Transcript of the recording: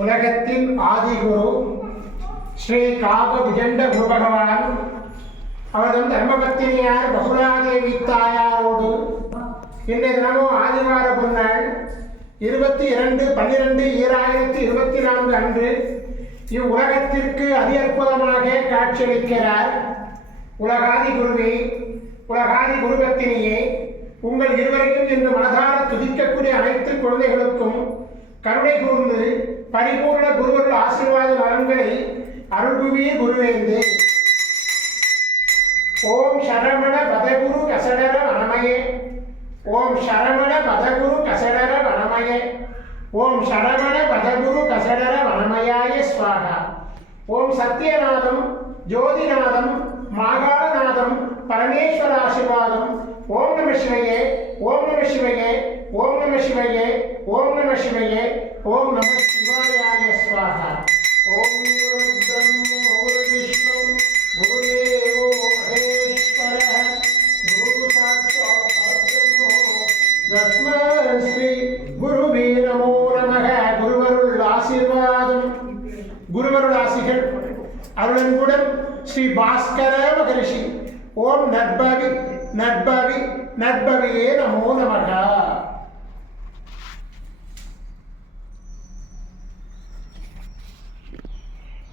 உலகத்தின் ஆதிகுரு ஸ்ரீ காப விஜண்ட குரு பகவான் அவரது தர்மபத்தினியார் பகுலாதேவி தாயாரோடு இன்றைய தினமும் ஆதிவார பொன்னாள் 22/12/2024 அன்று இவ்வுலகத்திற்கு அதி அற்புதமாக காட்சியளிக்கிறார். உலகாதி குருவே, உலகாதி குருபத்தினியே, உங்கள் இருவரையும் இன்று மனதார துதிக்கக்கூடிய அனைத்து குழந்தைகளுக்கும் கருணை கூர்ந்து பரிபூர்ண குருவருள் ஆசீர்வாத நலன்களை அருள்புவீர் குருவேந்தே. ஓம் சரவண பதகுரு கசடர வனமயே, ஓம் சரவண பதகுரு கசடர வனமயே, ஓம் சரவண பதகுரு கசடர வனமயாய ஸ்வாகா. ஓம் சத்யநாதம் ஜோதிநாதம் மாகாளநாதம் பரமேஸ்வர ஆசீர்வாதம். ஓம் நம சிவையே, ஓம் நம சிவையே, ஓம் நம சிவையே, ஓம் நம சிவையே, ஓம் நம சிவாயாய ஸ்வாகா. ஓம் குரு பிரம்ம குரு விஷ்ணு குருதேவோ மகேஸ்வரः குரு சாட்சாத் பரபிரம்மோ தஸ்மை ஸ்ரீ குருவே நமோ நமः. குருவருள் ஆசீர்வாதம், குருவருள் ஆசிகள் அருளன்புடன் ஸ்ரீ பாஸ்கர மகரிஷி. ஓம் நற்பவி நற்பவி நற்பவியே நமோ நமः.